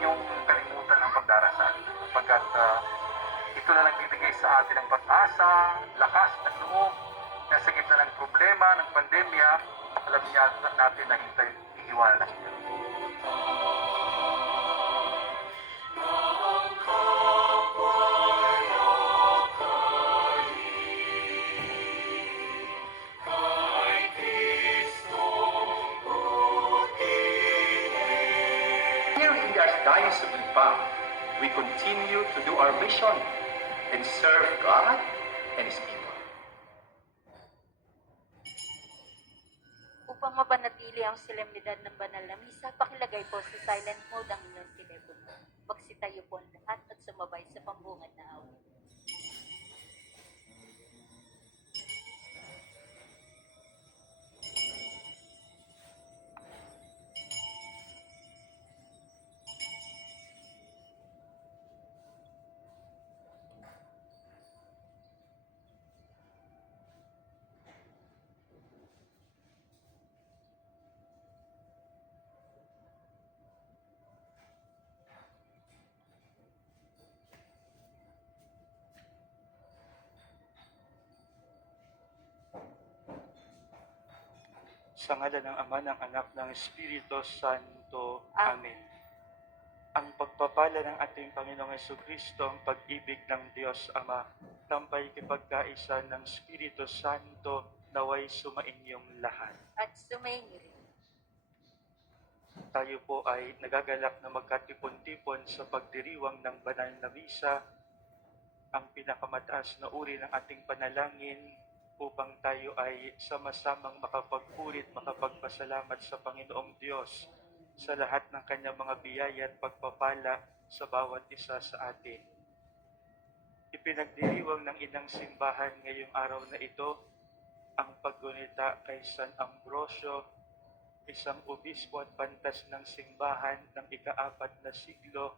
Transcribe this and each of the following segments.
niyong kalimutan ang pagdarasal sapagkat ito na nagbibigay sa atin ng pag-asa, lakas at loob na sa gitna ng problema, ng pandemya, alam niya natin na hindi tayo iiwanan ng Diyos. Here in the Archdiocese of Lipa, we continue to do our mission and serve God and His people. Upang mapanatili ang solemnidad ng banal na misa, pakilagay po sa silent mode ang inyong telepono. Magsitayo po ang lahat at sumabay sa pambungad na awit. Sa ngalan ng Ama, ng Anak, ng Espiritu Santo. Amen. Ang pagpapala ng ating Panginoong Jesucristo, ang pag-ibig ng Diyos Ama, tampay kipagkaisa ng Espiritu Santo, naway sumainyong lahat. At sumainyo rin. Tayo po ay nagagalak na magkatipon-tipon sa pagdiriwang ng banal na misa, ang pinakamataas na uri ng ating panalangin, upang tayo ay sama-samang makapagpurit, makapagpasalamat sa Panginoong Diyos sa lahat ng kanyang mga biyaya at pagpapala sa bawat isa sa atin. Ipinagdiriwang ng Inang Simbahan ngayong araw na ito ang paggunita kay San Ambrosio, isang obispo at pantas ng simbahan ng ika-4 na siglo.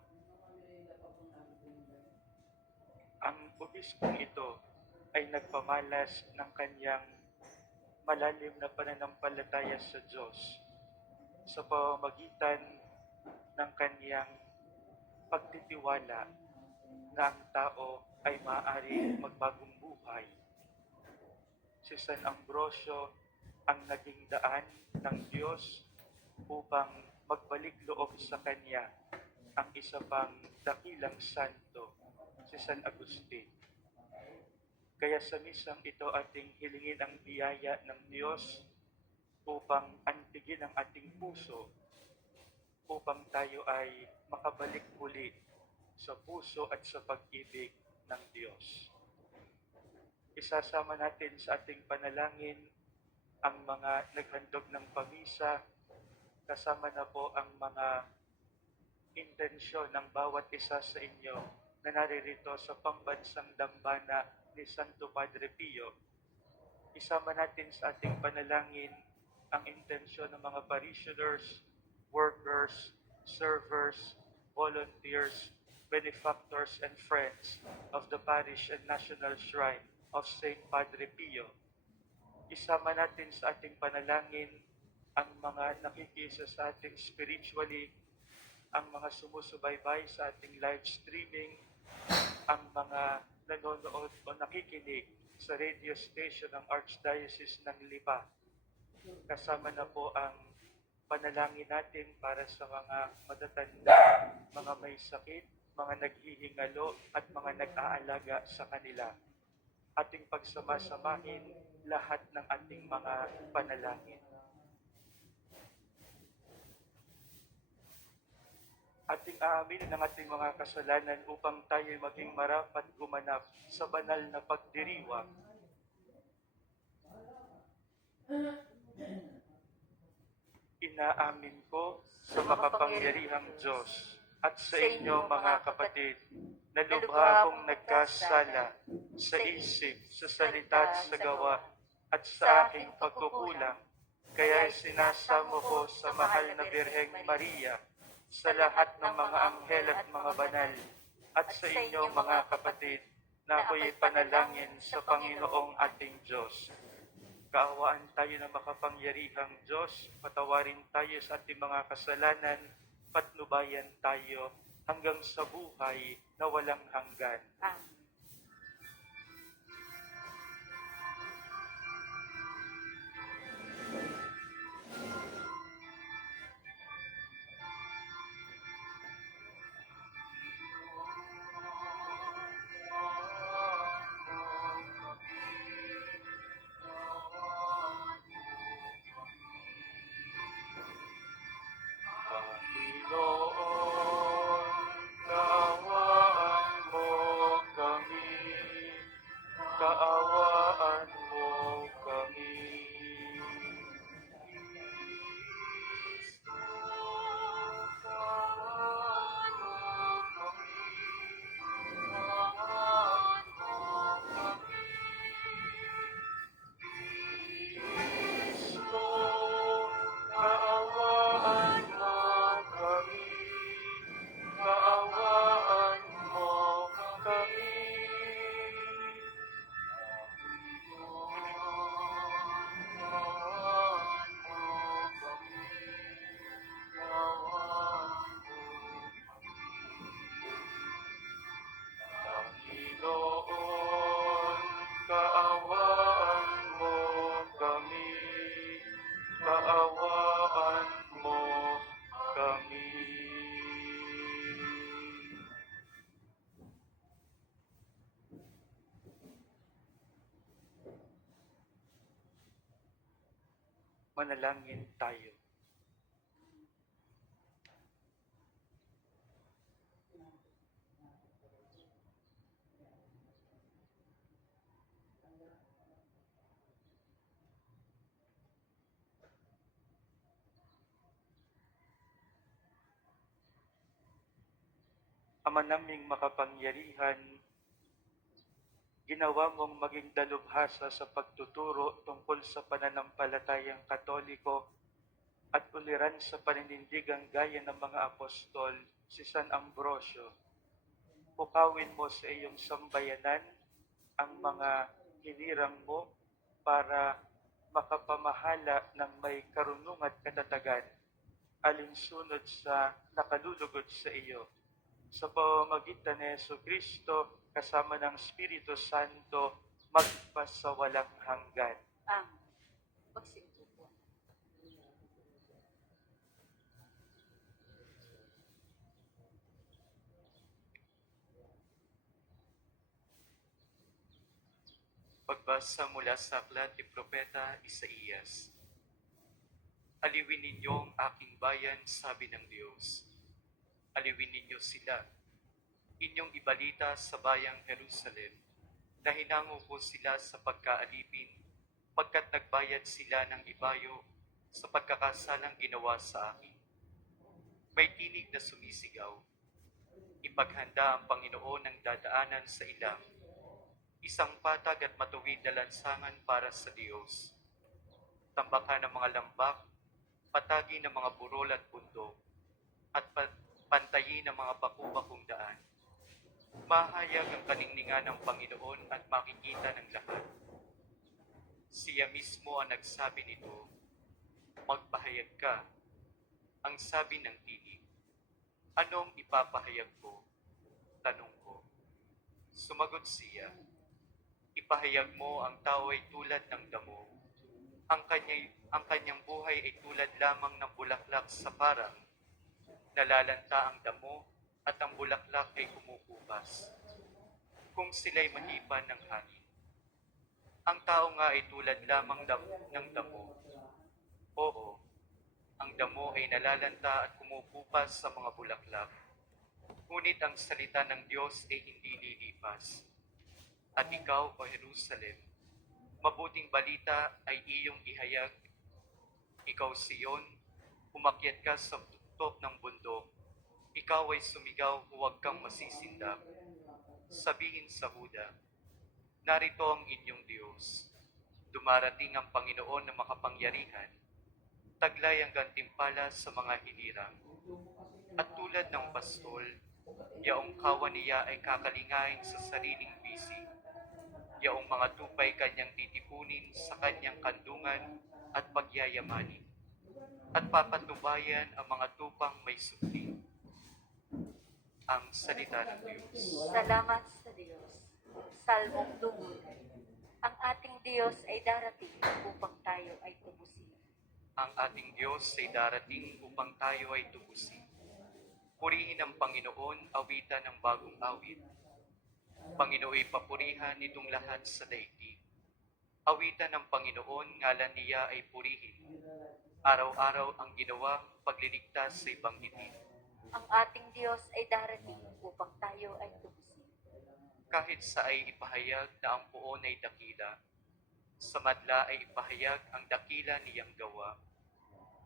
Ang obispong ito ay nagpamalas ng kanyang malalim na pananampalataya sa Diyos sa pamamagitan ng kanyang pagtitiwala na ang tao ay maaari magbagong buhay. Si San Ambrosio ang naging daan ng Diyos upang magbalik loob sa kanya ang isa pang dakilang santo, si San Agustin. Kaya sa misang ito ating hilingin ang biyaya ng Diyos upang antigin ang ating puso, upang tayo ay makabalik muli sa puso at sa pag-ibig ng Diyos. Isasama natin sa ating panalangin ang mga naghandog ng pamisa, kasama na po ang mga intensyon ng bawat isa sa inyo na naririto sa pambansang dambana ni Santo Padre Pio. Isama natin sa ating panalangin ang intensyon ng mga parishioners, workers, servers, volunteers, benefactors, and friends of the Parish and National Shrine of St. Padre Pio. Isama natin sa ating panalangin ang mga nakikisa sa ating spiritually, ang mga sumusubaybay sa ating live streaming, ang mga nanonood o nakikinig sa radio station ng Archdiocese ng Lipa. Kasama na po ang panalangin natin para sa mga matatanda, mga may sakit, mga naghihingalo at mga nag-aalaga sa kanila. Ating pagsama-samahin lahat ng ating mga panalangin. Ating aaminin ang ating mga kasalanan upang tayo maging marapat gumanap sa banal na pagdiriwang. Inaamin ko sa makapangyarihang Diyos at sa inyo mga kapatid, na lubha akong nagkasala sa isip, sa salita at sa gawa, at sa aking pagkukulang. Kaya sinasamo ko sa mahal na Birheng Maria, sa lahat ng mga anghel at mga banal, at sa inyo mga kapatid, na ako'y panalangin sa Panginoong ating Diyos. Kaawaan tayo ng makapangyarihang Diyos, patawarin tayo sa ating mga kasalanan, patnubayan tayo hanggang sa buhay na walang hanggan. Amen. Panginoon, kaawaan mo kami, kaawaan mo kami. Kristo, kaawaan mo kami, kaawaan mo kami. Panginoon, kaawaan mo kami, kaawaan mo kami. Manalangin tayo. Ama naming makapangyarihan, ginawa mong maging dalubhasa sa pagtuturo tungkol sa pananampalatayang Katoliko at uliran sa paninindigang gaya ng mga apostol si San Ambrosio. Pukawin mo sa iyong sambayanan ang mga hinirang mo para makapamahala ng may karunungan at katatagan alinsunod sa nakalulugod sa iyo. Sa pamamagitan ni Jesucristo kasama ng Espiritu Santo magpasawalang hanggan. Amen. Magsiupo. Pagbasa mula sa aklat ni Propeta Isaías. Aliwin ninyo ang aking bayan, sabi ng Diyos. Aliwin ninyo sila. Inyong ibalita sa bayang Jerusalem na hinango ko sila sa pagkaalipin pagkat nagbayad sila ng ibayo sa pagkakasalang ginawa sa akin. May tinig na sumisigaw. Ipaghanda ang Panginoon ng dadaanan sa ilang, isang patag at matuwid na lansangan para sa Diyos. Tambakan ng mga lambak, patagi ng mga burol at bundok, at pantayin ng mga baku-bakong daan. Mahayag ang kaningningan ng Panginoon at makikita ng lahat. Siya mismo ang nagsabi nito, magpahayag ka. Ang sabi ng tinig, anong ipapahayag ko? Tanong ko. Sumagot siya, ipahayag mo ang tao ay tulad ng damo. Ang kanyang buhay ay tulad lamang ng bulaklak sa parang. Nalalanta ang damo at ang bulaklak ay kumukupas. Kung sila'y mahipan ng hangin. Ang tao nga ay tulad lamang ng damo. Oo, ang damo ay nalalanta at kumukupas sa mga bulaklak. Ngunit ang salita ng Diyos ay hindi lilipas. At ikaw, O Jerusalem, mabuting balita ay iyong ihayag. Ikaw, Sion, umakyat ka sa tuktok ng bundok. Ikaw ay sumigaw, huwag kang masisindap. Sabihin sa Huda, narito ang inyong Diyos. Dumarating ang Panginoon na makapangyarihan. Taglay ang gantimpala sa mga hinirang. At tulad ng pastol, yaong kawan niya ay kakalingain sa sariling bisig. Yaong mga tupay kanyang titipunin sa kanyang kandungan at pagyayamanin. at papatnubayan ang mga tupang may sukli. Ang salita ng Diyos. Salamat sa Diyos. Salmong tungkol. Ang ating Diyos ay darating upang tayo ay tubusin. Ang ating Diyos ay darating upang tayo ay tubusin. Purihin ang Panginoon, awitan ng bagong awit. Panginooy papurihan nitong lahat sa daigdig. Awitan ng Panginoon, ngalan niya ay purihin. Araw-araw ang ginawang pagliligtas sa ibang itin. Ang ating Diyos ay darating upang tayo ay tubusin. Kahit sa ay ipahayag na ang puon ay dakila, sa madla ay ipahayag ang dakila niyang gawa.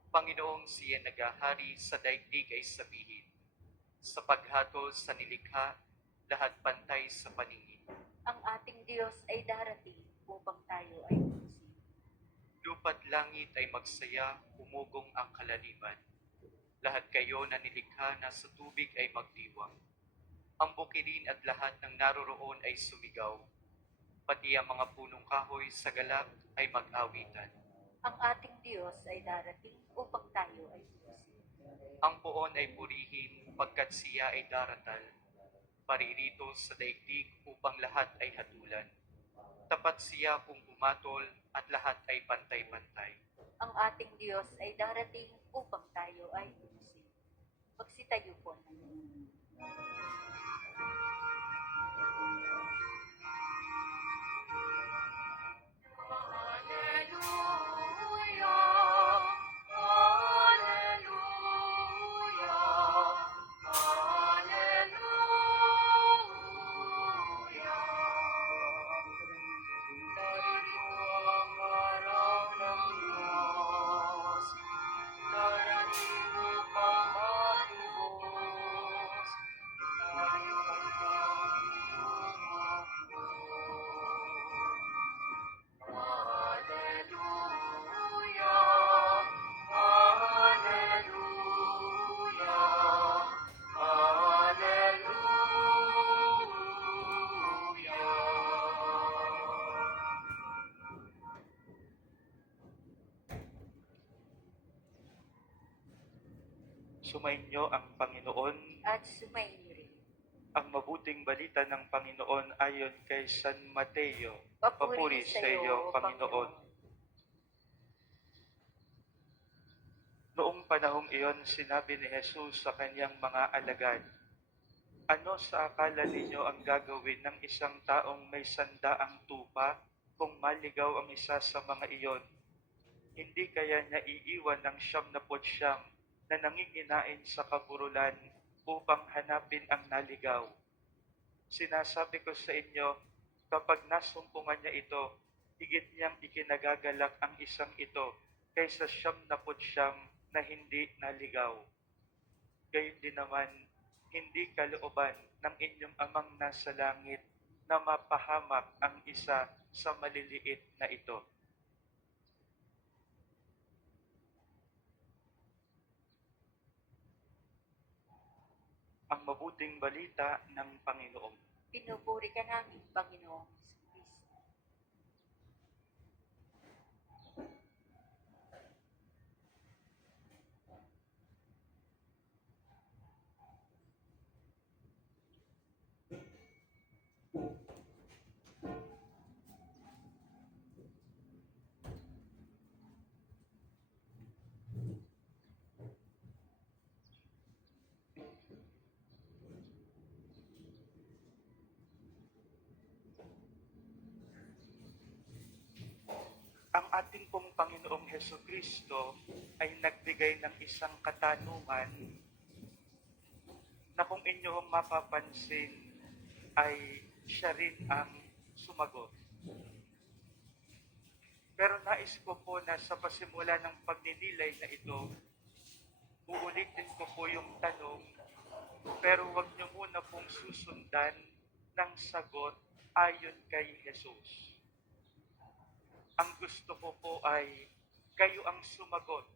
Panginoong siya nagahari sa daigdig ay sabihin, sa paghatol sa nilikha, lahat pantay sa paningin. Ang ating Diyos ay darating upang tayo ay tubusin. Lupa't langit ay magsaya, umugong ang kalaliman. Lahat kayo na nilikha na sa tubig ay magdiwang. Ang bukirin at lahat ng naroroon ay sumigaw. Pati ang mga punong kahoy sa galak ay mag-awitan. Ang ating Diyos ay darating upang tayo ay tubusin. Ang puon ay purihin pagkat siya ay daratal. Paririto sa daigdig upang lahat ay hatulan. Tapat siya kung umatol at lahat ay pantay-pantay. Ang ating Diyos ay darating upang tayo ay tubusin. Magsitayo po na. Sumainyo ang Panginoon. At sumainyo rin. Ang mabuting balita ng Panginoon ayon kay San Mateo. Papuri sa iyo, Panginoon. Noong panahong iyon, sinabi ni Jesus sa kanyang mga alagad, ano sa akala ninyo ang gagawin ng isang taong may 100 tupa kung maligaw ang isa sa mga iyon? Hindi kaya niya iiwan ng 99 na nanginginain sa kaburulan upang hanapin ang naligaw? Sinasabi ko sa inyo, kapag nasumpungan niya ito, higit niyang ikinagagalak ang isang ito kaysa 99 na hindi naligaw. Gayon din naman, hindi kalooban ng inyong amang nasa langit na mapahamak ang isa sa maliliit na ito. Ang mabuting balita ng Panginoon. Pinupuri ka namin, Panginoong Kristo. Ang ating pong Panginoong Hesukristo ay nagbigay ng isang katanungan na kung inyong mapapansin ay siya rin ang sumagot. Pero nais ko po na sa pasimula ng pagninilay na ito, uulitin ko po yung tanong, pero wag niyo muna pong susundan ng sagot ayon kay Jesus. Ang gusto ko po ay kayo ang sumagot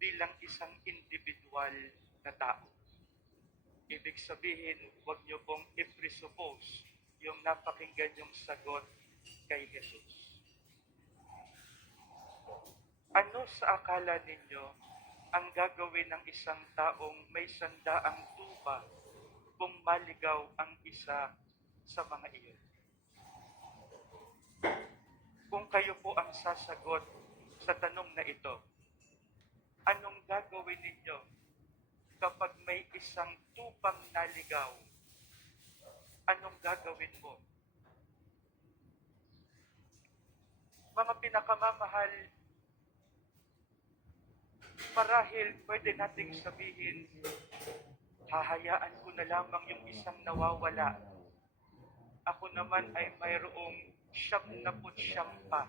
bilang isang individual na tao. Ibig sabihin, huwag niyo pong i-presuppose yung napakinggan yung sagot kay Jesus. Ano sa akala ninyo ang gagawin ng isang taong may sandaang tupa kung maligaw ang isa sa mga iyon? Kung kayo po ang sasagot sa tanong na ito, anong gagawin ninyo kapag may isang tupang naligaw? Anong gagawin mo? Mga pinakamamahal, marahil pwede nating sabihin, hahayaan ko na lamang yung isang nawawala. Ako naman ay mayroong 79 pa.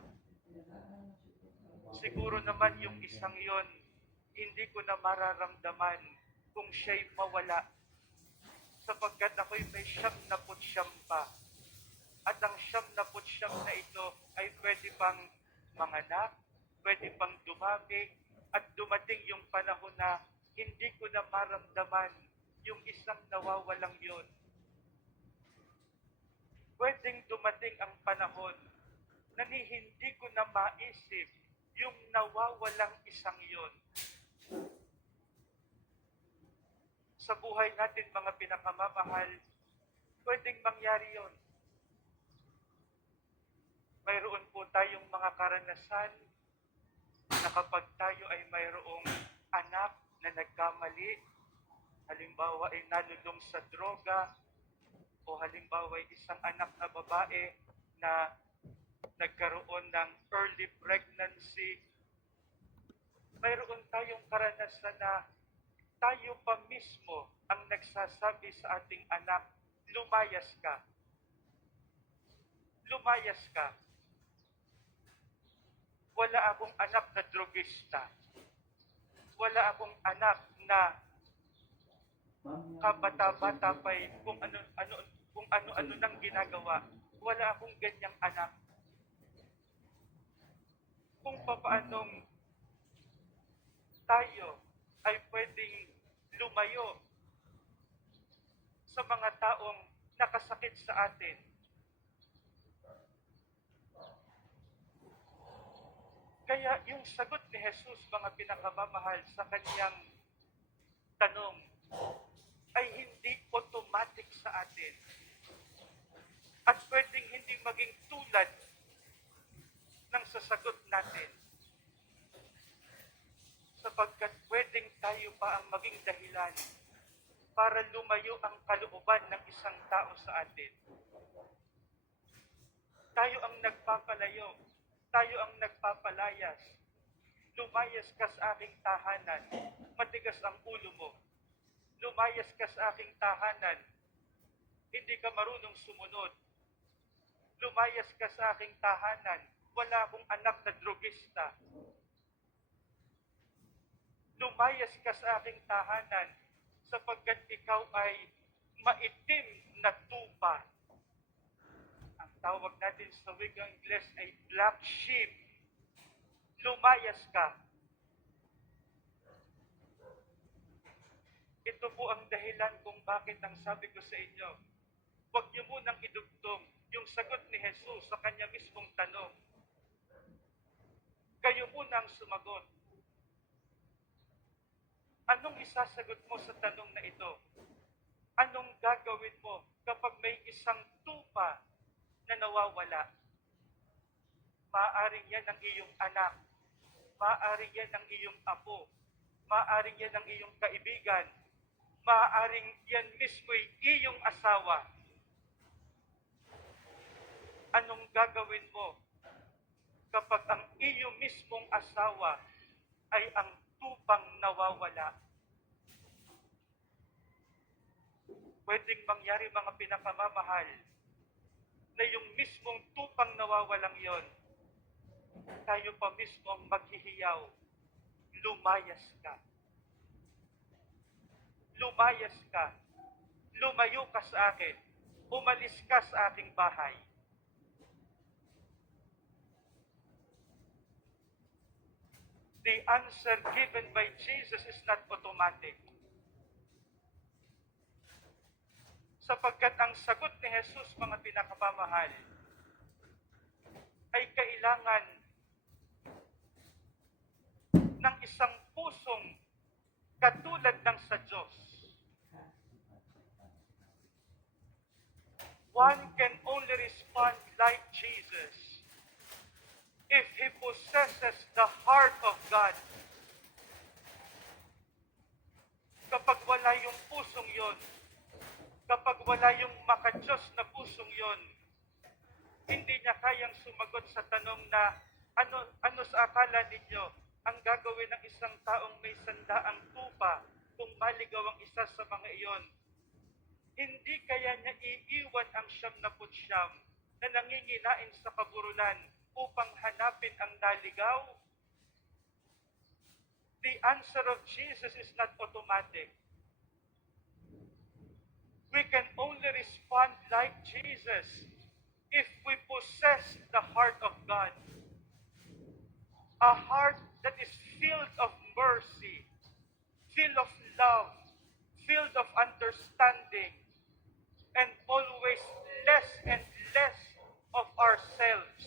Siguro naman yung isang yon, hindi ko na mararamdaman kung siya'y mawala sapagkat ako'y may 79 pa. At ang 79 na ito ay pwede pang manganak, pwede pang dumami, at dumating yung panahon na hindi ko na maramdaman yung isang nawawalang yon. Pwedeng dumating ang panahon na hindi ko na maisip yung nawawalang isang yon. Sa buhay natin, mga pinakamamahal, pwedeng mangyari yon. Mayroon po tayong mga karanasan na kapag tayo ay mayroong anak na nagkamali, halimbawa ay nalulong sa droga, o halimbawa ay isang anak na babae na nagkaroon ng early pregnancy, mayroon tayong karanasan na tayo pa mismo ang nagsasabi sa ating anak, lumayas ka. Lumayas ka. Wala akong anak na drogista. Wala akong anak na kabata-bata pa'y kung ano-ano nang ginagawa. Wala akong ganyang anak. Kung papaanong tayo ay pwedeng lumayo sa mga taong nakasakit sa atin. Kaya yung sagot ni Jesus, mga pinakamamahal, sa kanyang tanong ay hindi automatic sa atin. At pwedeng hindi maging tulad ng sasagot natin. Sapagkat pwedeng tayo pa ang maging dahilan para lumayo ang kalooban ng isang tao sa atin. Tayo ang nagpapalayo. Tayo ang nagpapalayas. Lumayas ka sa aking tahanan. Matigas ang ulo mo. Lumayas ka sa aking tahanan. Hindi ka marunong sumunod. Lumayas ka sa aking tahanan. Wala akong anak na drogista. Lumayas ka sa aking tahanan sapagkat ikaw ay maitim na tupa. Ang tawag natin sa wikang Ingles ay black sheep. Lumayas ka. Ito po ang dahilan kung bakit ang sabi ko sa inyo, huwag niyo munang idugtong yung sagot ni Jesus sa kanya mismong tanong. Kayo muna ang sumagot. Anong isasagot mo sa tanong na ito? Anong gagawin mo kapag may isang tupa na nawawala? Maaaring yan ang iyong anak. Maaaring yan ang iyong apo. Maaaring yan ang iyong kaibigan. Maaaring yan mismo'y iyong asawa. Anong gagawin mo kapag ang iyong mismong asawa ay ang tupang nawawala? Pwedeng mangyari, mga pinakamamahal, na yung mismong tupang nawawalang yon, tayo pa mismo ang maghihiyaw. Lumayas ka. Lumayas ka. Lumayo ka sa akin. Umalis ka sa aking bahay. The answer given by Jesus is not automatic. Sapagkat ang sagot ni Jesus, mga pinakamamahal, ay kailangan ng isang pusong katulad ng sa Diyos. One can only respond like Jesus if he possesses the heart of God. Kapag wala yung pusong yon, kapag wala yung makadiyos na pusong yon, hindi niya kayang sumagot sa tanong na ano sa akala ninyo ang gagawin ng isang taong may sandaang tupa kung maligaw ang isa sa mga iyon. Hindi kaya niya iiwan ang 79 na nanginginain sa kaburulan upang hanapin ang naligaw? The answer of Jesus is not automatic. We can only respond like Jesus if we possess the heart of God. A heart that is filled of mercy, filled of love, filled of understanding, and always less and less of ourselves.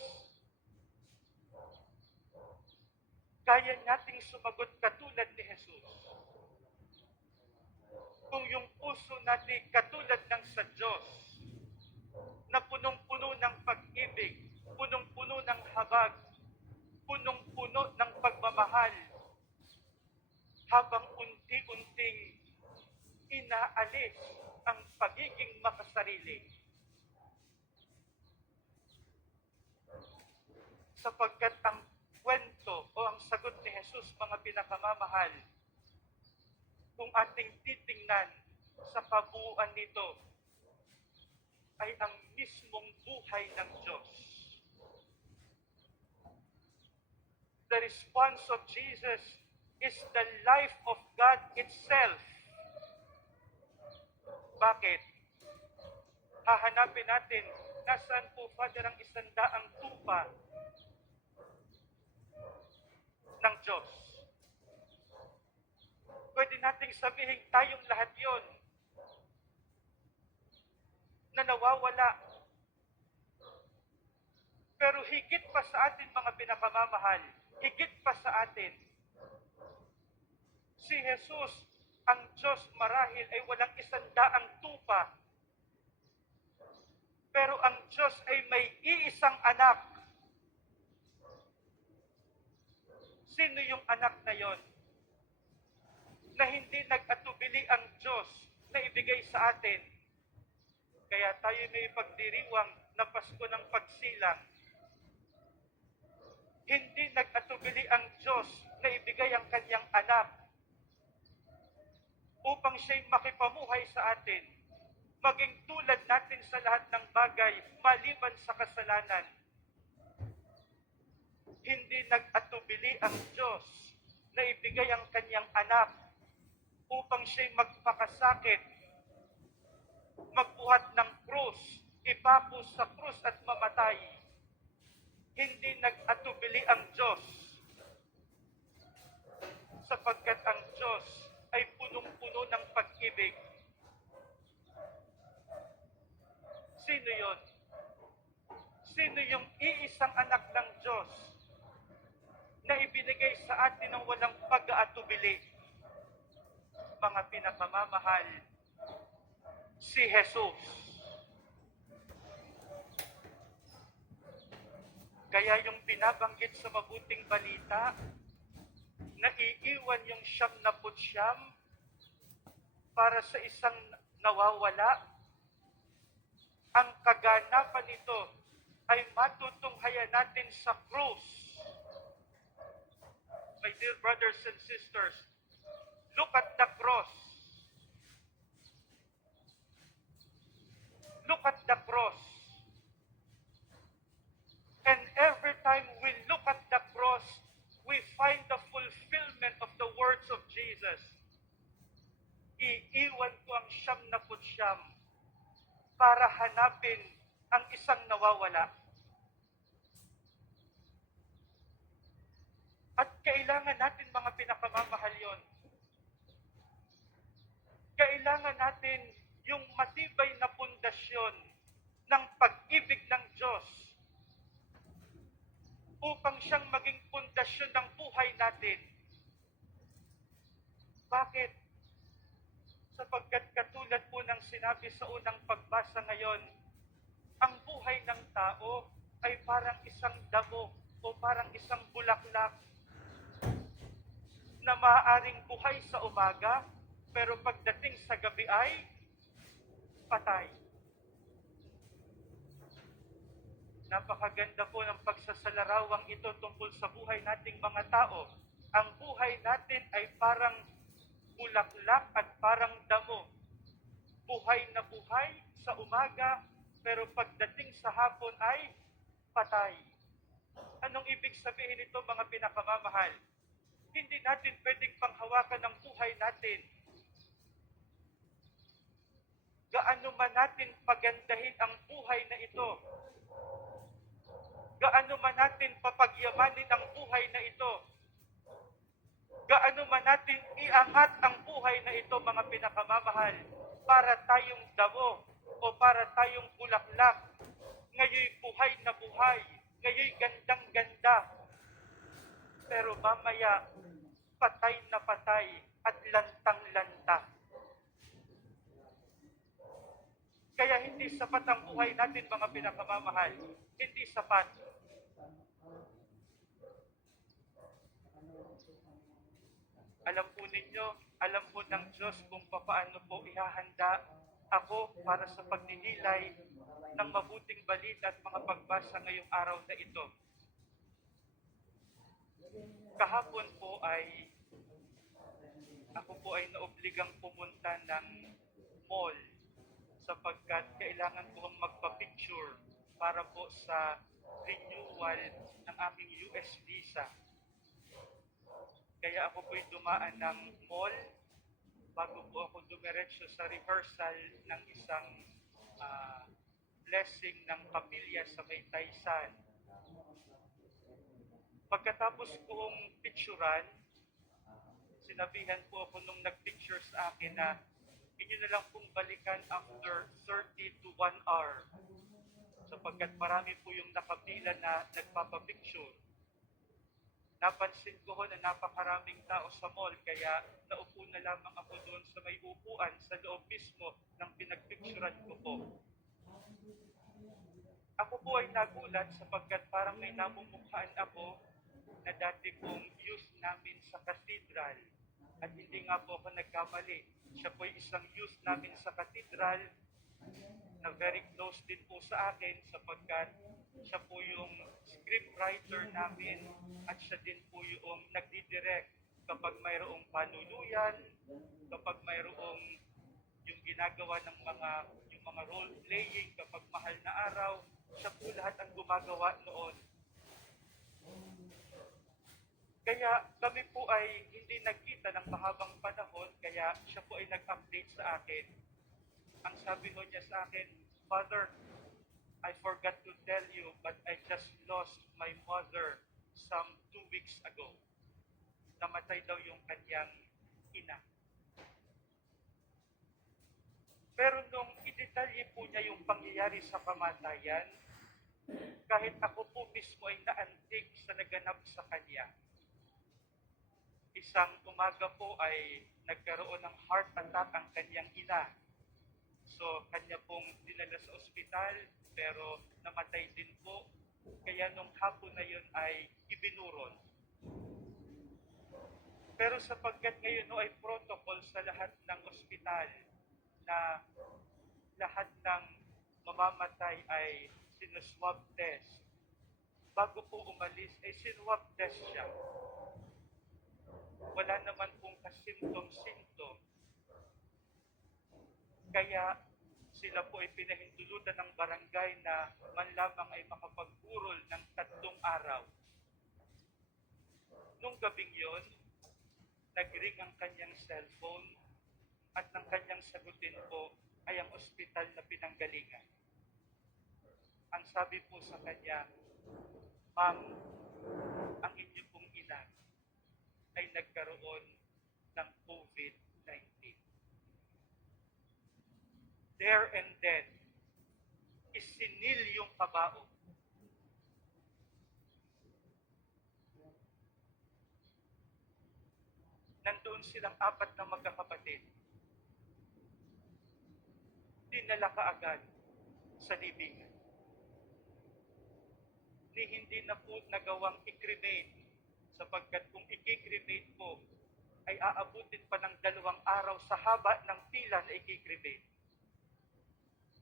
Kaya nating sumagot katulad ni Jesus. Kung yung puso natin katulad ng sa Diyos, na punong-puno ng pag-ibig, punong-puno ng habag, punong-puno ng pagmamahal, habang unti-unting inaalis ang pagiging makasarili. Sapagkat ang kwento o ang sagot ni Jesus, mga pinakamamahal, kung ating titingnan sa kabuuan nito, ay ang mismong buhay ng Diyos. The response of Jesus is the life of God itself. Bakit? Hahanapin natin, nasaan po, Father, ang 100 tupa ng Diyos? Pwede nating sabihin tayong lahat yon na nawawala. Pero higit pa sa atin, mga pinakamamahal, higit pa sa atin, si Jesus, ang Diyos marahil ay walang 100 tupa. Pero ang Diyos ay may iisang anak. Sino yung anak na yon? Na hindi nag-atubili ang Diyos na ibigay sa atin. Kaya tayo may pagdiriwang na Pasko ng pagsilang. Hindi nag-atubili ang Diyos na ibigay ang kanyang anak upang siya'y makipamuhay sa atin, maging tulad natin sa lahat ng bagay maliban sa kasalanan. Hindi nag-atubili ang Diyos na ibigay ang kanyang anak upang siya'y magpakasakit, magbuhat ng krus, ipako sa krus at mamatay. Hindi nag-atubili ang Diyos sapagkat ang Diyos ay punong-puno ng pag-ibig. Sino yon? Sino yung iisang anak ng Diyos na ibinigay sa atin ng walang pag-aatubili? Mga pinakamamahal, si Jesus. Kaya yung binabanggit sa mabuting balita, na iiwan yung 79 para sa isang nawawala, ang kaganapan nito ay matutunghayan natin sa krus. My dear brothers and sisters, look at the cross. Look at the cross. And every time we look at the cross, we find the fulfillment of the words of Jesus. Iiwan ko ang 79 para hanapin ang isang nawawala. At kailangan natin, mga pinakamamahal yon. Kailangan natin yung matibay na pundasyon ng pag-ibig ng Diyos upang siyang maging pundasyon ng buhay natin. Bakit? Sapagkat katulad po ng sinabi sa unang pagbasa ngayon, ang buhay ng tao ay parang isang damo o parang isang bulaklak na maaaring buhay sa umaga, pero pagdating sa gabi ay patay. Napakaganda po ng pagsasalarawang ito tungkol sa buhay nating mga tao. Ang buhay natin ay parang bulaklak at parang damo. Buhay na buhay sa umaga, pero pagdating sa hapon ay patay. Anong ibig sabihin nito, mga pinakamamahal? Hindi natin pwedeng panghawakan ng buhay natin. Gaano man natin pagandahin ang buhay na ito, gaano man natin papagyamanin ang buhay na ito, gaano man natin iangat ang buhay na ito, mga pinakamamahal, para tayong damo o para tayong bulaklak, ngayon buhay na buhay, ngayon gandang-ganda, pero mamaya patay na patay at lantang-lanta. Kaya hindi sapat ang buhay natin, mga pinakamamahal. Hindi sapat. Alam po ninyo, alam po ng Diyos kung paano po ihahanda ako para sa pagninilay ng mabuting balita at mga pagbasa ngayong araw na ito. Kahapon po ay ako po ay naobligang pumunta ng mall sapagkat kailangan ko magpa-picture para po sa renewal ng aking US visa. Kaya ako po'y dumaan ng mall bago po ako dumiretso sa rehearsal ng isang blessing ng pamilya sa may Taysan. Pagkatapos kong picturean, sinabihan po ako nung nag-picture sa akin na inyo na lang pong balikan after 30 to 1 hour. Sapagkat marami po yung nakapila na nagpapapicture. Napansin ko na napakaraming tao sa mall, kaya naupo na lamang ako doon sa may upuan sa loob mismo ng pinagpicturan ko po. Ako po ay nagulat sapagkat parang may namumukhaan ako na dati pong youth namin sa cathedral. At hindi nga po ako nagkamali. Siya po ay isang youth namin sa cathedral na very close din po sa akin sapagkat siya po yung scriptwriter namin at siya din po yung nagdidirect kapag mayroong panuluyan, kapag mayroong yung ginagawa ng mga role playing kapag mahal na araw, siya po lahat ang gumagawa noon. Kaya kami po ay hindi nagkita ng mahabang panahon, kaya siya po ay nag-update sa akin. Ang sabi ho niya sa akin, "Father, I forgot to tell you, but I just lost my mother some 2 weeks ago." Namatay daw yung kanyang ina. Pero nung idetalye po niya yung pangyayari sa kamatayan, kahit ako po mismo ay naantig sa naganap sa kanya. Isang umaga po ay nagkaroon ng heart attack ang kanyang ina. So, kanya pong dinala sa ospital, pero namatay din po. Kaya nung hapon na yun ay ibinuron. Pero sapagkat ngayon ay protocol sa lahat ng ospital na lahat ng mamamatay ay sinuswab test. Bago po umalis, ay sinwab test siya. Wala naman pong kasymptom-symptom. Kaya sila po ay pinahintulutan ng barangay na man lamang ay makapagpurol ng 3 araw. Nung gabing yon, nag-ring ang kanyang cellphone at nang kanyang sagutin po ay ang ospital na pinanggalingan. Ang sabi po sa kanya, "Ma'am, ang inyo pong ina ay nagkaroon ng COVID-19. There and then, isinil yung kabao. nandoon silang apat na magkakapatid. Dinala kaagad sa libingan. Ni hindi na po nagawang i-cremate sapagkat kung i-cremate po ay aabutin pa ng 2 araw sa haba ng pila na i-cremate.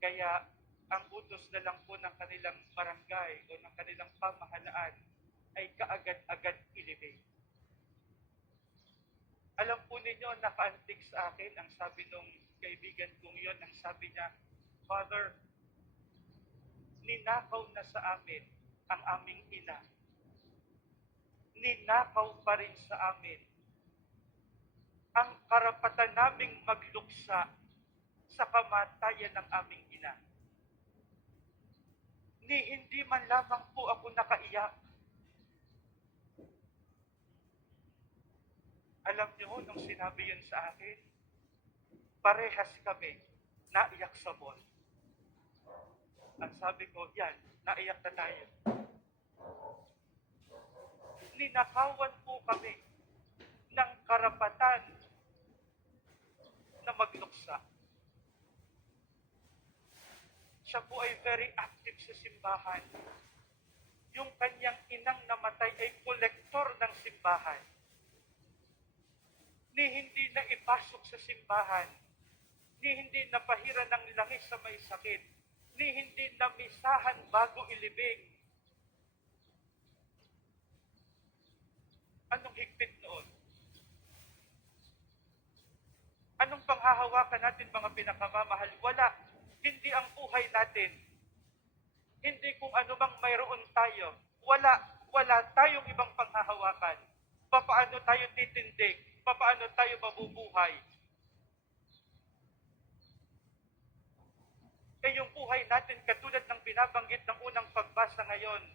Kaya ang utos na lang po ng kanilang barangay o ng kanilang pamahalaan ay kaagad-agad ilibing. Alam po ninyo, nakaantig sa akin, ang sabi nung kaibigan kong yon, ang sabi niya, Father, ninakaw na sa amin ang aming ina. Ninakaw pa rin sa amin ang karapatan naming magluksa sa kamatayan ng aming ina. Ni hindi man lamang po ako nakaiyak. Alam niyo, nung sinabi yun sa akin, parehas kami naiyak sa mall. Ang sabi ko, yan, naiyak na tayo. Ninakawan po kami ng karapatan na magluksa. Siya po ay very active sa simbahan. Yung kanyang inang namatay ay kolektor ng simbahan. Ni hindi na ipasok sa simbahan, ni hindi napahiran ng langis sa may sakit, ni hindi namisahan bago ilibing. Anong higpit noon? Anong panghahawakan natin, mga pinakamamahal? Wala. Hindi ang buhay natin. Hindi kung ano bang mayroon tayo. Wala tayong ibang panghahawakan. Papaano tayo titindig? Papaano tayo mabubuhay? Eh yung buhay natin, katulad ng binabanggit ng unang pagbasa ngayon,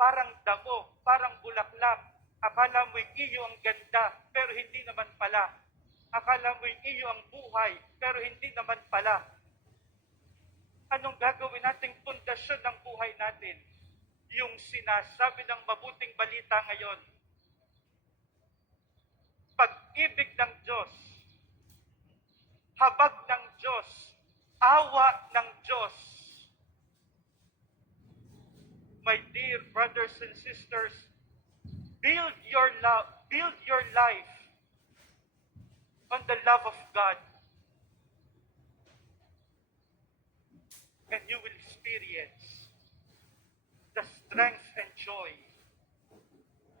parang damo, parang bulaklak. Akala mo'y iyo ang ganda, pero hindi naman pala. Akala mo'y iyo ang buhay, pero hindi naman pala. Anong gagawin nating pundasyon ng buhay natin? Yung sinasabi ng mabuting balita ngayon, pag-ibig ng Diyos, habag ng Diyos, awa ng Diyos. My dear brothers and sisters, build your life on the love of God, and you will experience the strength and joy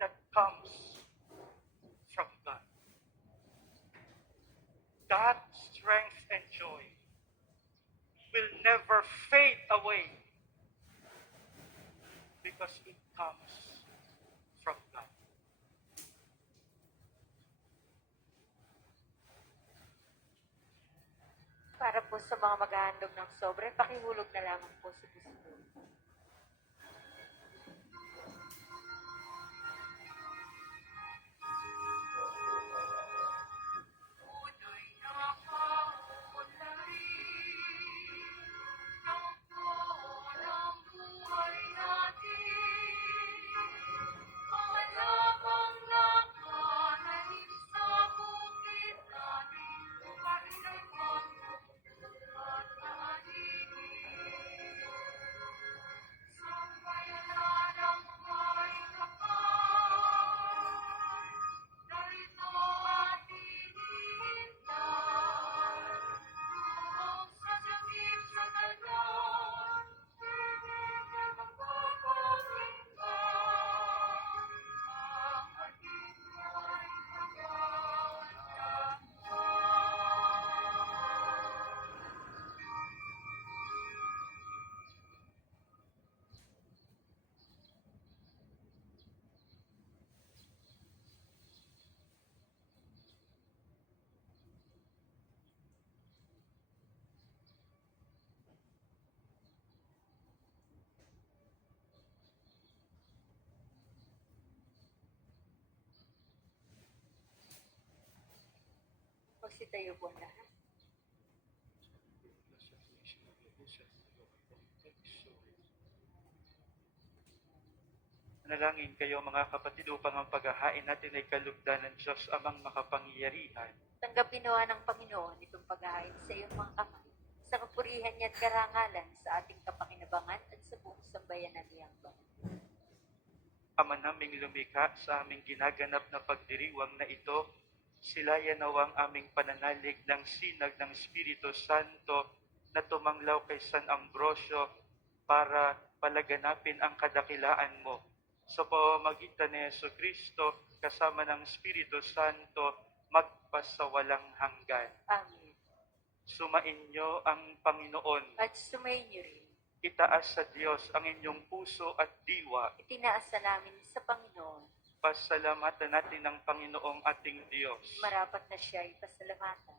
that comes from God. That strength and joy will never fade away because it comes from God. Para po sa mga maghahandog ng sobre, pakihulog na lamang po si Gusto. Magsitayo po ang lahat. Nalangin kayo mga kapatid upang ang paghahain natin ay kalugdan ng Diyos amang makapangyarihan. Tanggapin nawa ng Panginoon itong paghahain sa iyong mga kamay, sa kapurihan niya at karangalan sa ating kapakinabangan at sa buong sambayan ng iyang banal. Ama naming lumikha sa aming ginaganap na pagdiriwang na ito, silayan nawang aming pananalig ng sinag ng Espiritu Santo na tumanglaw kay San Ambrosio para palaganapin ang kadakilaan mo. Sa pamamagitan ni Jesucristo, kasama ng Espiritu Santo, magpasawalang hanggan. Amen. Sumainyo ang Panginoon. At sumayin niyo rin. Itaas sa Diyos ang inyong puso at diwa. Itinaas na namin sa Panginoon. Pasalamatan natin ang Panginoong ating Diyos. Marapat na siya ay pasalamatan.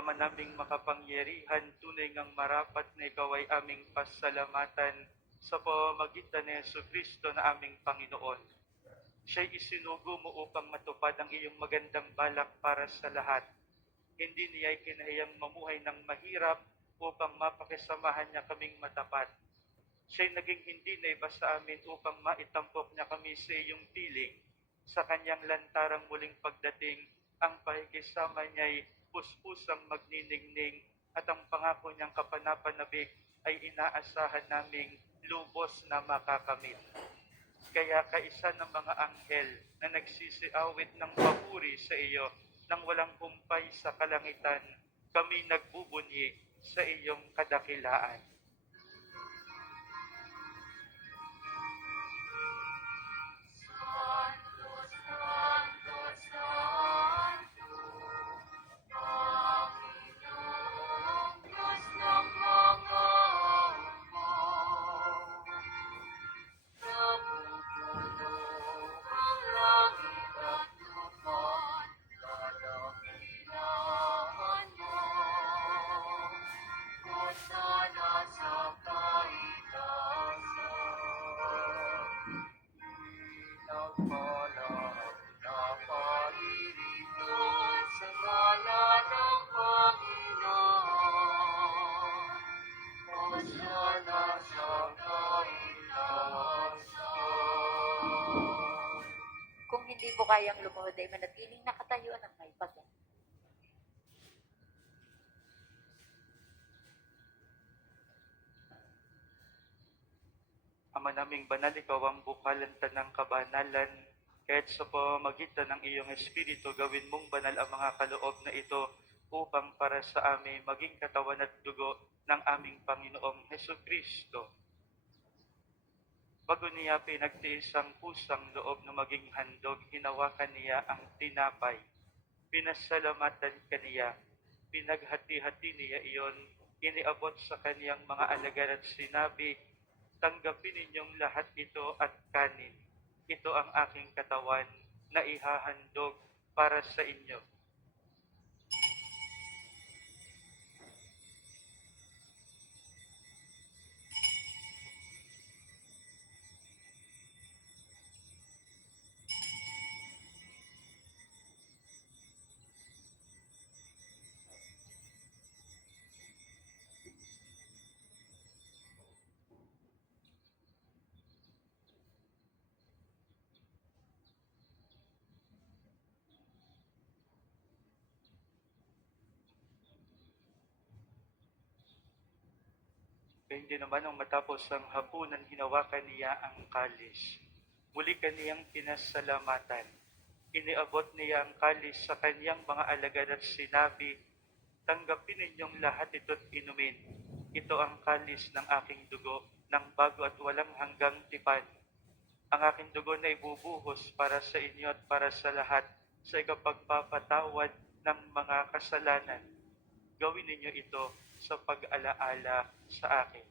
Ama naming makapangyarihan, tunay ngang marapat na ikaw ay aming pasalamatan sa pamamagitan ni Jesucristo na aming Panginoon. Siya'y isinugo mo upang matupad ang iyong magandang balak para sa lahat. Hindi niya'y kinahiyang mamuhay ng mahirap upang mapakisamahan niya kaming matapat. Siya'y naging hindi naiba sa amin upang maitampok niya kami sa iyong piling. Sa kanyang lantarang muling pagdating, ang pakikisama niya'y puspusang magniningning at ang pangako niyang kapanapanabik ay inaasahan naming lubos na makakamit. Kaya kaisa ng mga anghel na nagsisiawit ng papuri sa iyo nang walang humpay sa kalangitan, kami nagbubunyi sa iyong kadakilaan. Kung hindi po kayang lumuhod ay manatiling nakatayo ng may pagyan. Ama naming banal, ikaw ang bukalanta ng kabanalan, kahit sa pamamagitan ng iyong Espiritu, gawin mong banal ang mga kaloob na ito upang para sa amin maging katawan at dugo ng aming Panginoong Hesukristo. Bago niya pinagtiis ang pusang loob na maging handog, hinawakan niya ang tinapay. Pinasalamatan kaniya, pinaghati-hati niya iyon, iniabot sa kaniyang mga alagad at sinabi, tanggapin ninyong lahat ito at kanin. Ito ang aking katawan na ihahandog para sa inyo. Hindi naman nung matapos ang hapunan, hinawakan niya ang kalis. Muli kaniyang pinasalamatan. Iniabot niya ang kalis sa kanyang mga alagad at sinabi, tanggapin ninyong lahat ito't inumin. Ito ang kalis ng aking dugo, ng bago at walang hanggang tipan. Ang aking dugo na ibubuhos para sa inyo at para sa lahat sa ikapagpapatawad ng mga kasalanan. Gawin ninyo ito sa pag-alaala sa akin.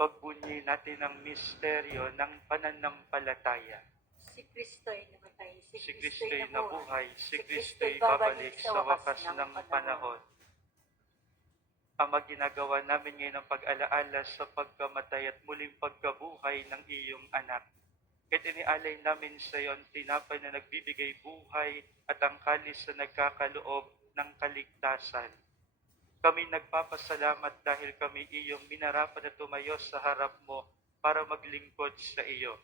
Ipagbunyi natin ang misteryo ng pananampalataya. Si Kristo'y namatay, Si Kristo'y nabuhay, si Kristo'y Kristo'y babalik sa wakas ng panahon. Ama, ginagawa namin ngayon ang pag-alaala sa pagkamatay at muling pagkabuhay ng iyong anak. Kahit inialay namin sa iyo ang tinapay na nagbibigay buhay at ang kalis na nagkakaloob ng kaligtasan. Kami nagpapasalamat dahil kami iyong minarapan na tumayo sa harap mo para maglingkod sa iyo.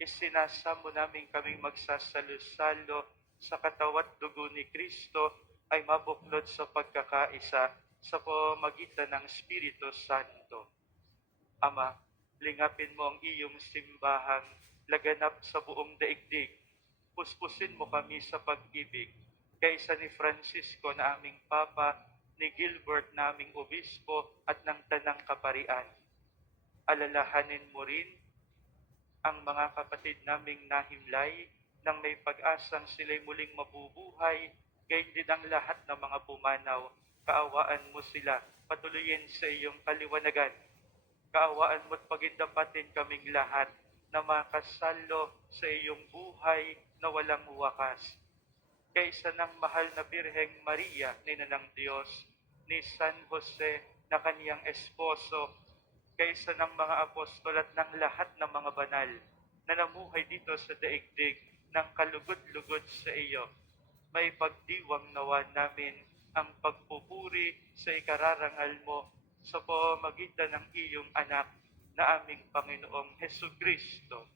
Isinasamo namin kaming magsasalo-salo sa katawan at dugo ni Kristo ay mabuklod sa pagkakaisa sa pamamagitan ng Espiritu Santo. Ama, lingapin mo ang iyong simbahang laganap sa buong daigdig. Puspusin mo kami sa pag-ibig, kaysa ni Francisco na aming Papa, ni Gilbert na aming Obispo at ng Tanang Kaparian. Alalahanin mo rin ang mga kapatid naming nahimlay nang may pag-asang sila'y muling mabubuhay, gayon din ang lahat ng mga pumanaw. Kaawaan mo sila, patuloyin sa iyong kaliwanagan. Kaawaan mo at pagindapatin kaming lahat na makasalo sa iyong buhay na walang wakas. Kaysa ng mahal na Birheng Maria, Ina ng Diyos, ni San Jose na kaniyang esposo, kaysa ng mga apostol at ng lahat ng mga banal na namuhay dito sa daigdig ng kalugod-lugod sa iyo, may pagdiwang nawa namin ang pagpupuri sa ikararangal mo sa pamamagitan ng iyong anak na aming Panginoong Hesukristo.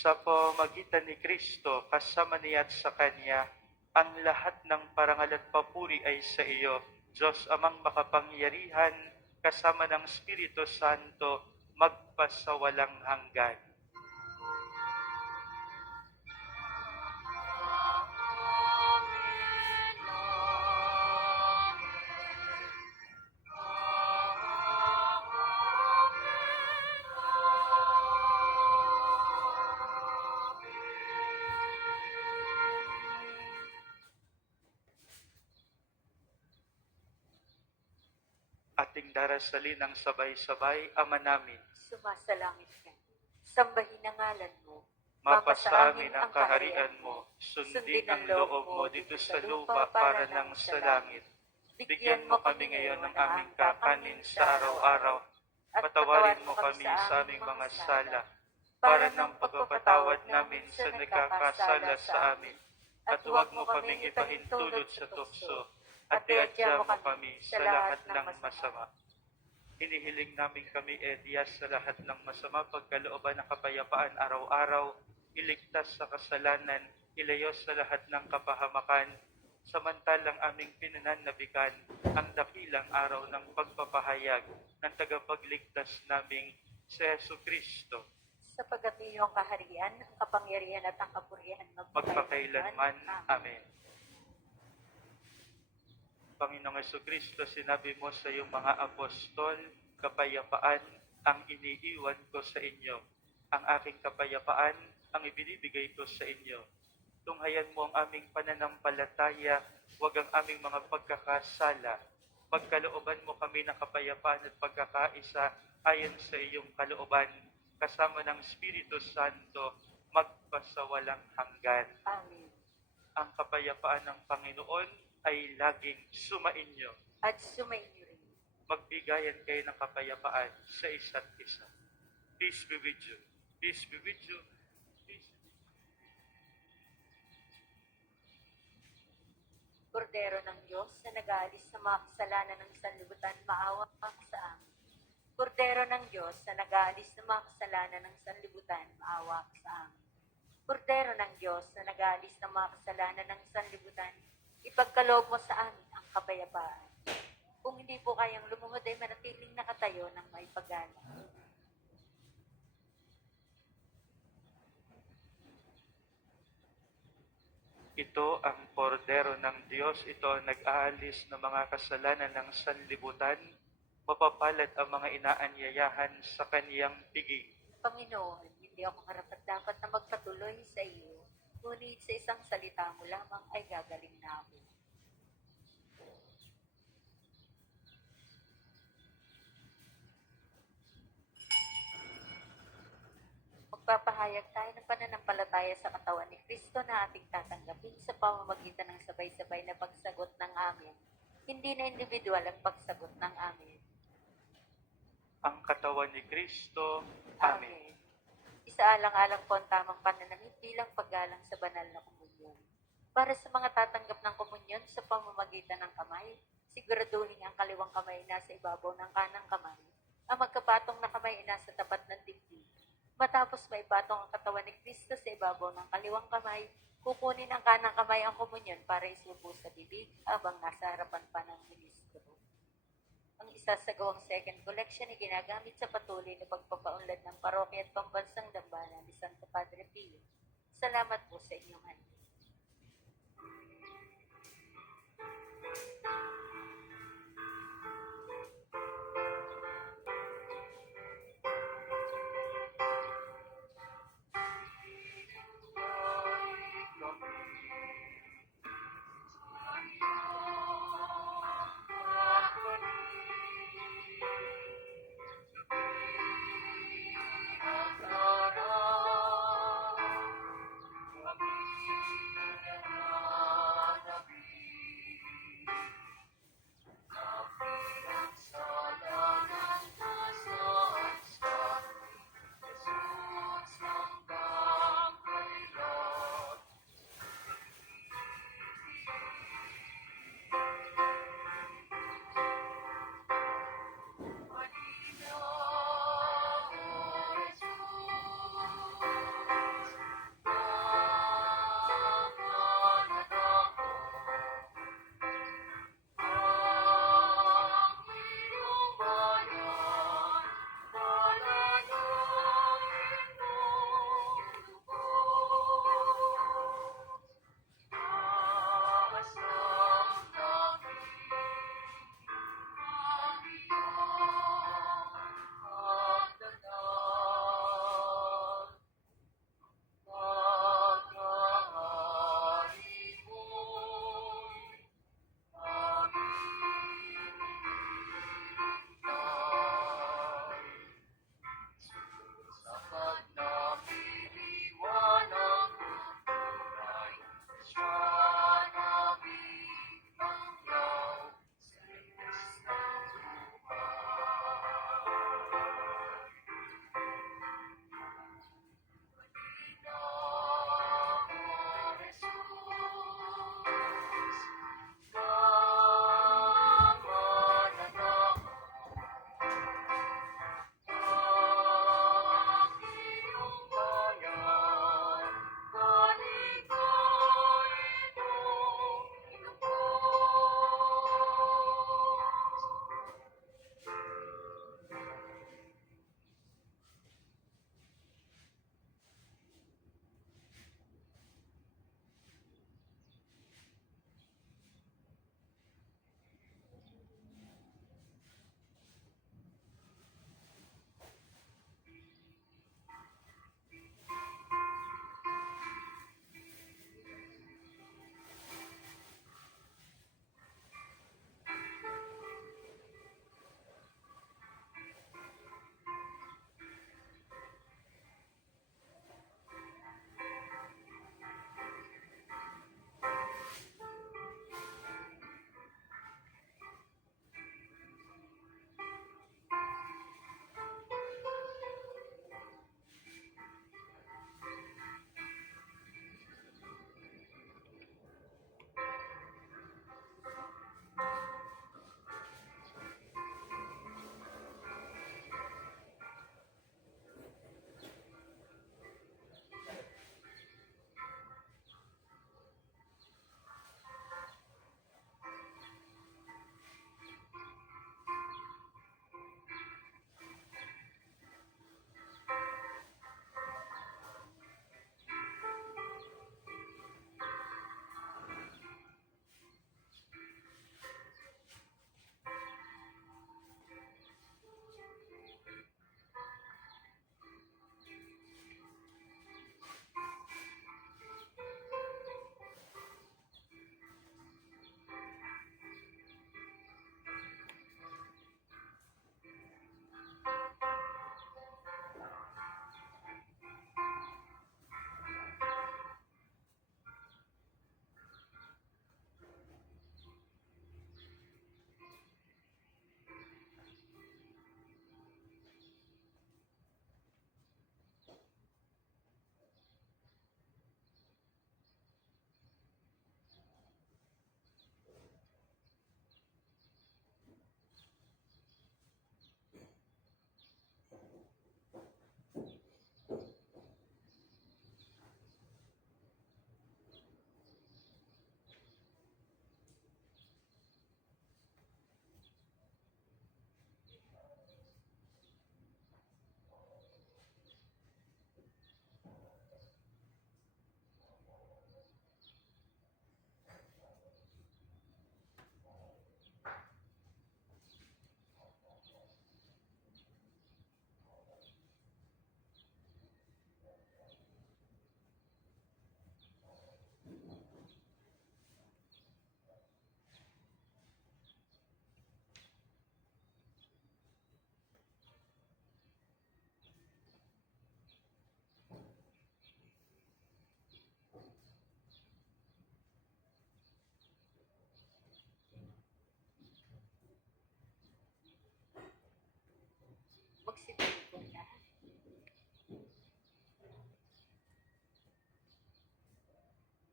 Sa pamamagitan ni Kristo, kasama niya at sa Kanya, ang lahat ng parangal at papuri ay sa iyo, Diyos Amang makapangyarihan, kasama ng Espiritu Santo, magpasawalang hanggan. Ating darasalin ng sabay-sabay, Ama namin. Sumasalangit ka. Sambahin ang ngalan mo. Mapasa amin ang kaharian mo. Sundin ang loob mo dito sa lupa para nang sa langit. Bigyan mo kami ngayon ng aming kakanin sa araw-araw. Patawarin mo kami sa aming mga sala, para ng pagpapatawad namin sa nagkakasala sa amin. At huwag mo kaming ipahintulot sa tukso, at iadya mo kami sa lahat ng masama. Hinihiling namin kami, Diyos, sa lahat ng masama, pagkalooban ng kapayapaan araw-araw, iligtas sa kasalanan, ilayo sa lahat ng kapahamakan, samantalang aming pinananabikan ang dakilang araw ng pagpapahayag ng tagapagligtas naming si Jesucristo. Sapagat iyong kaharian, ang kapangyarihan at ang kapurihan Magpakailanman. Amen. Panginoong Jesucristo, sinabi mo sa iyong mga apostol, kapayapaan ang iniiwan ko sa inyo. Ang aking kapayapaan ang ibinibigay ko sa inyo. Tunghayan mo ang aming pananampalataya, huwag ang aming mga pagkakasala. Magkalooban mo kami ng kapayapaan at pagkakaisa ayon sa iyong kalooban, kasama ng Espiritu Santo, magpasawalang hanggan. Amen. Ang kapayapaan ng Panginoon ay laging sumainyo. At sumainyo rin. Magbigayan kayo ng kapayapaan sa isa't isa. Peace be with you. Peace be with you. Peace. Kordero ng Diyos na nag-aalis sa mga kasalanan ng sanlibutan, maawa ka sa amin. Kordero ng Diyos na nag-aalis sa mga kasalanan ng sanlibutan, maawa ka sa amin. Kordero ng Diyos na nag-aalis ng mga kasalanan ng sanlibutan, ipagkaloob mo sa amin ang kapayapaan. Kung hindi po kayang lumuhod ay manatiling nakatayo ng may paggalang. Ito ang kordero ng Diyos, ito ang nag-aalis ng mga kasalanan ng sanlibutan, mapapalad ang mga inaanyayahan sa kaniyang piging. Panginoon, hindi hindi ako karapat-dapat na magpatuloy sa iyo, ngunit sa isang salita mo lamang ay gagaling na ako. Magpapahayag tayo ng pananampalataya sa katawan ni Kristo na ating tatanggapin sa pamamagitan ng sabay-sabay na pagsagot ng amin. Hindi na individual ang pagsagot ng amin. Ang katawan ni Kristo. Amen. Isaalang-alang po ang tamang pananamit bilang paggalang sa banal na komunyon. Para sa mga tatanggap ng komunyon sa pamamagitan ng kamay, siguraduhin ang kaliwang kamay ay nasa ibabaw ng kanang kamay. Ang magkapatong na kamay ay nasa tapat ng dibdib. Matapos maipatong ang katawan ni Kristo sa ibabaw ng kaliwang kamay, kukunin ang kanang kamay ang komunyon para isubo sa bibig habang nasa harapan pa ng ministro. Ang isasagawang second collection ay ginagamit sa patuloy na pagpapaunlad ng parokya at pambansang dambana ni Santo Padre Pio. Salamat po sa inyong handa.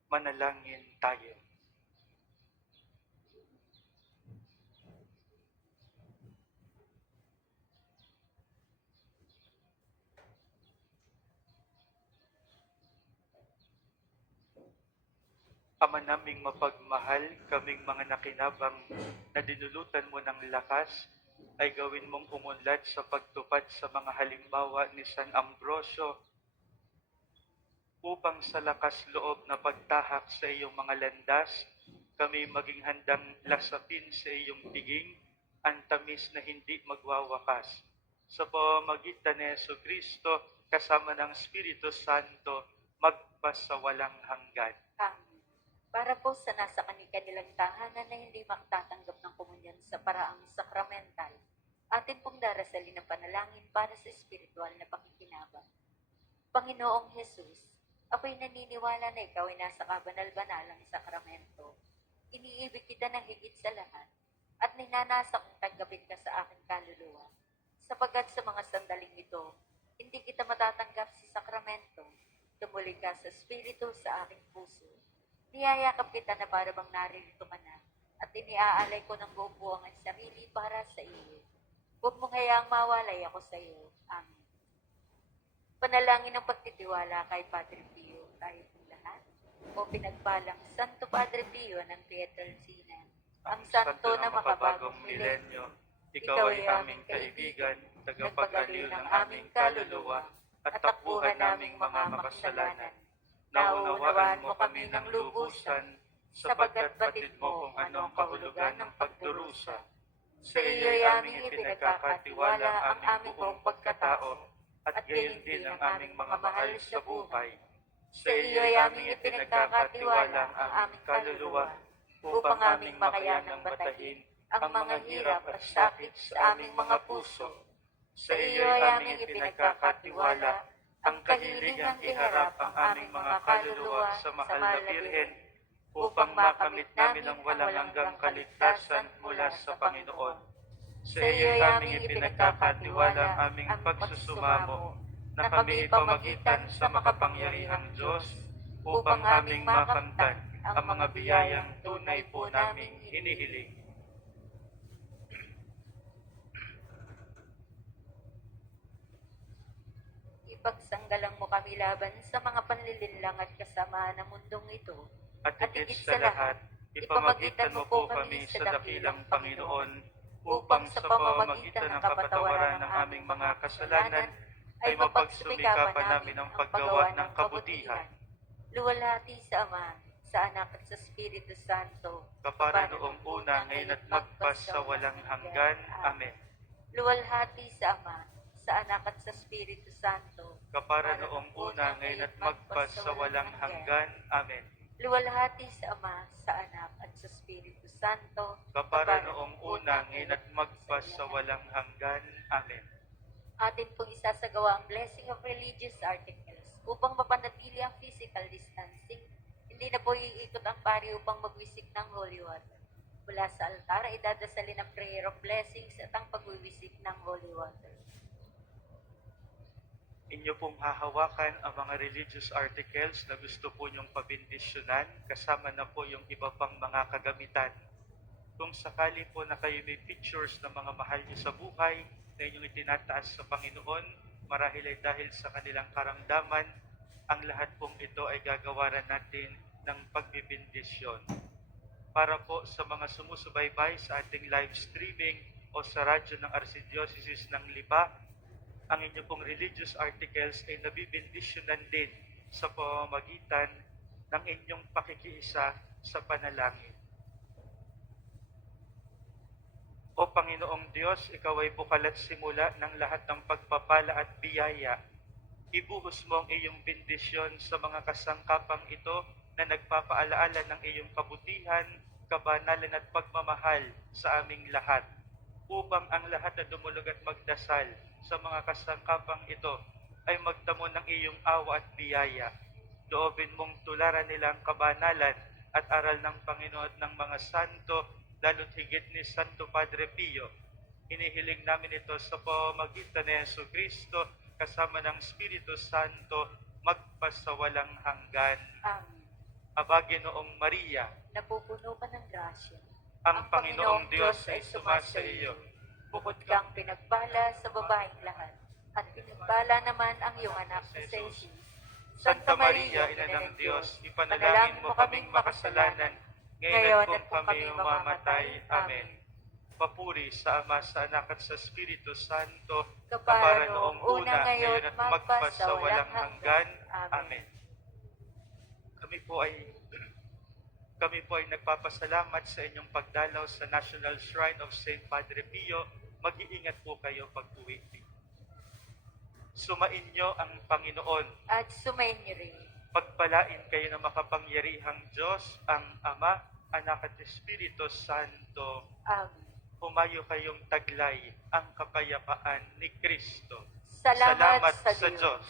Manalangin tayo. Ama naming mapagmahal, kaming mga nakinabang na dinulutan mo ng lakas, ay gawin mong umunlad sa pagtupad sa mga halimbawa ni San Ambrosio upang sa lakas loob na pagtahak sa iyong mga landas, kami maging handang lasapin sa iyong piging ang tamis na hindi magwawakas. Sa pamamagitan ni Jesucristo, kasama ng Espiritu Santo, magpasawalang hanggan. Amen. Para po sa nasa kanilang tahanan na hindi makatatanggap ng komunyon sa paraang sakramental, atin pong darasalin ang panalangin para sa espiritual na pakikinabang. Panginoong Jesus, ako'y naniniwala na ikaw ay nasa kabanal-banalang sakramento. Iniibig kita ng higit sa lahat at ninanasa kong tanggapin ka sa aking kaluluwa. Sapagkat sa mga sandaling ito, hindi kita matatanggap sa sakramento. Tumuli ka sa espiritu sa aking puso. Niyayakap kita na para bang naririto ka na at iniaalay ko ng buong buwang ang sarili para sa iyo. Huwag mong hayaang mawalay ako sa iyo. Amen. Panalangin ng pagtitiwala kay Padre Pio, tayo pong lahat. O pinagpalang Santo Padre Pio ng Pietrelcina, ang santo na makabagong milenyo, ikaw ay aming kaibigan, tagapag-aliw ng aming kaluluwa, at takbuhan naming mga makasalanan. Naunawaan mo kami ng lubusan, sapagkat batid mo kung ano ang kahulugan ng pagdurusa. Sa iyo'y aming ipinagkakatiwala ang aming buong pagkatao, at gayon din ang aming mga mahal sa buhay. Sa iyo'y aming ipinagkakatiwala ang aming kaluluwa, upang aming makayanang batahin ang mga hirap at sakit sa aming mga puso. Sa iyo'y aming ipinagkakatiwala ang kahilingang iharap ang aming mga kaluluwa sa mahal na Birhen, upang makamit namin ang walang hanggang kaligtasan mula sa Panginoon. Sa iyo'y aming ipinagkakatiwala ang aming pagsusumamo na kami ipamagitan sa makapangyarihang Diyos upang aming makamtan ang mga biyayang tunay po naming hinihiling. Ipagsanggalang mo kami laban sa mga panlilinlang at kasamaan ng mundong ito. At higit sa lahat, ipamagitan mo po kami sa dakilang Panginoon upang sa pamamagitan ng kapatawaran ng aming mga kasalanan ay mapagsumikapan namin ang paggawa ng kabutihan. Luwalhati sa Ama, sa Anak at sa Espiritu Santo, Kapara noong una, ngayon at magpasawalang hanggan. Amen. Luwalhati sa Ama, sa Anak at sa Espiritu Santo, Kapara noong una, ngayon at magpasawalang hanggan. Amen. luwalhati sa Ama, sa Anak at sa Espiritu Santo, Kapara noong una, ngayon at magpasawalang hanggan. Amen. atin pong isasagawa ang blessing of religious articles upang mapanatili ang physical distancing. Hindi na po iikot ang pari upang magwisik ng holy water. Mula sa altar, idadasalin ang prayer of blessings at ang pagwiwisik ng holy water. Inyo pong hahawakan ang mga religious articles na gusto po nyong pabindisyonan, kasama na po yung iba pang mga kagamitan. Kung sakali po na kayo may pictures ng mga mahal niyo sa buhay na inyong itinataas sa Panginoon, marahil ay dahil sa kanilang karamdaman, ang lahat pong ito ay gagawaran natin ng pagbibindisyon. Para po sa mga sumusubaybay sa ating live streaming o sa radyo ng Archdiocese ng Lipa, ang inyo pong religious articles ay nabibindisyonan din sa pamamagitan ng inyong pakikiisa sa panalangin. O Panginoong Diyos, Ikaw ay bukal at simula ng lahat ng pagpapala at biyaya. Ibuhos mo ang iyong bendisyon sa mga kasangkapang ito na nagpapaalaala ng iyong kabutihan, kabanalan at pagmamahal sa aming lahat, upang ang lahat na dumulog at magdasal sa mga kasangkapang ito ay magdamo ng iyong awa at biyaya. Loobin mong tularan nila ang kabanalan at aral ng Panginoon at ng mga santo, lalo't higit ni Santo Padre Pio. Inihiling namin ito sa pamamagitan ni Jesucristo kasama ng Espiritu Santo magpasawalang hanggan. Amen. Aba, Ginoong Maria, napupuno ka ng grasya. ang Panginoong Diyos ay sumasa iyo. Bukod kang pinagpala sa babaeng lahat, at pinagpala naman ang iyong anak na si Jesus. Santa Maria, Ina ng Diyos, ipanalangin mo kaming makasalanan, ngayon at kung kami mamamatay. Amen. Papuri sa Ama, sa Anak at sa Espiritu Santo, Kapara noong una, ngayon at magpasawalang hanggan. Amen. Kami po ay nagpapasalamat sa inyong pagdalaw sa National Shrine of St. Padre Pio. Mag-iingat po kayo pag-uwi. Sumainyo ang Panginoon. At sumayin niyo rin. Pagpalain kayo ng makapangyarihang Diyos, ang Ama, Anak at Espiritu Santo. Amen. Humayo kayong taglay ang kapayapaan ni Kristo. Salamat sa Diyos. Diyos.